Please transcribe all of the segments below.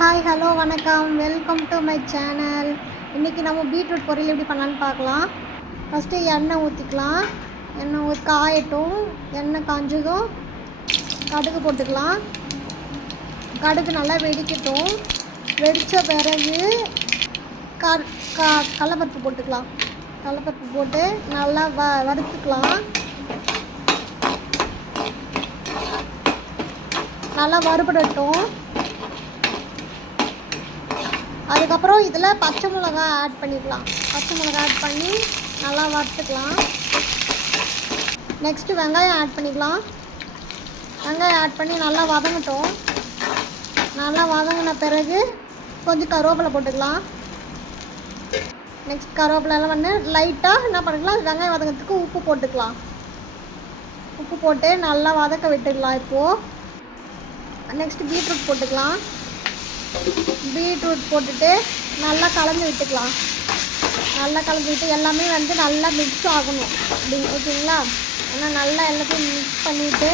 Hi hello வணக்கம், welcome to my channel. இன்றைக்கி நம்ம பீட்ரூட் பொரியல் எப்படி பண்ணலான்னு பார்க்கலாம். ஃபஸ்ட்டு எண்ணெய் ஊற்றிக்கலாம். எண்ணெய் காயட்டும். எண்ணெய் காஞ்சதும் கடுகு போட்டுக்கலாம். கடுகு நல்லா வெடிக்கட்டும். வெடித்த பிறகு கடலைப்பருப்பு போட்டுக்கலாம். கடலைப்பருப்பு போட்டு நல்லா வறுத்துக்கலாம். நல்லா வறுபடட்டும். அதுக்கப்புறம் இதில் பச்சை மிளகாய் ஆட் பண்ணிக்கலாம். பச்சை மிளகாய் ஆட் பண்ணி நல்லா வறுத்துக்கலாம். நெக்ஸ்ட்டு வெங்காயம் ஆட் பண்ணிக்கலாம். வெங்காயம் ஆட் பண்ணி நல்லா வதங்கட்டும். நல்லா வதங்கின பிறகு கொஞ்சம் கருவேப்பிலை போட்டுக்கலாம். நெக்ஸ்ட் கருவேப்பிலெல்லாம் வந்து லைட்டாக என்ன பண்ணிக்கலாம், வெங்காயம் வதங்கிறதுக்கு உப்பு போட்டுக்கலாம். உப்பு போட்டு நல்லா வதக்க விட்டுக்கலாம். இப்போது நெக்ஸ்ட்டு பீட்ரூட் போட்டுக்கலாம். பீட்ரூட் போட்டுட்டு நல்லா கலந்து விட்டுக்கலாம். நல்லா கலந்து விட்டு எல்லாமே வந்து நல்லா மிக்ஸ் ஆகணும் அப்படி, ஓகேங்களா? ஆனால் நல்லா எல்லாத்தையும் மிக்ஸ் பண்ணிவிட்டு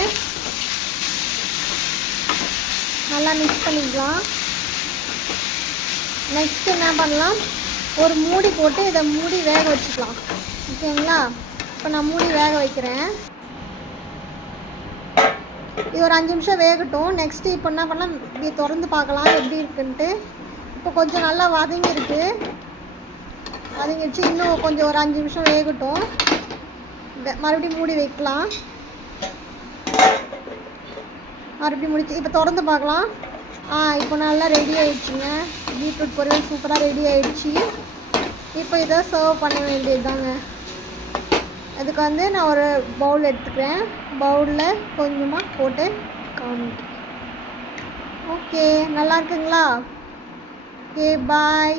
நல்லா மிக்ஸ் பண்ணிக்கலாம். நெக்ஸ்ட் என்ன பண்ணலாம், ஒரு மூடி போட்டு இதை மூடி வேக வச்சுக்கலாம். ஓகேங்களா? இப்போ நான் மூடி வேக வைக்கிறேன். இது ஒரு 5 நிமிஷம் வேகட்டும். நெக்ஸ்ட்டு இப்போ என்ன பண்ணலாம், இப்படி திறந்து பார்க்கலாம் எப்படி இருக்குன்ட்டு. இப்போ கொஞ்சம் நல்லா வதங்கிடுச்சு. இன்னும் கொஞ்சம் ஒரு 5 நிமிஷம் வேகட்டும். மறுபடியும் மூடி வைக்கலாம். மறுபடியும் முடிச்சு இப்போ திறந்து பார்க்கலாம். இப்போ நல்லா ரெடி ஆகிடுச்சுங்க. பீட்ரூட் பொரியல் சூப்பராக ரெடி ஆகிடுச்சு. இப்போ இதை சர்வ் பண்ண வேண்டியது தாங்க. அதுக்கு வந்து நான் ஒரு பவுல் எடுத்துக்கிறேன். பவுலில் கொஞ்சமாக போட்டு காமிக்கிறேன். ஓகே, நல்லா இருக்குங்களா? ஓகே, பாய்.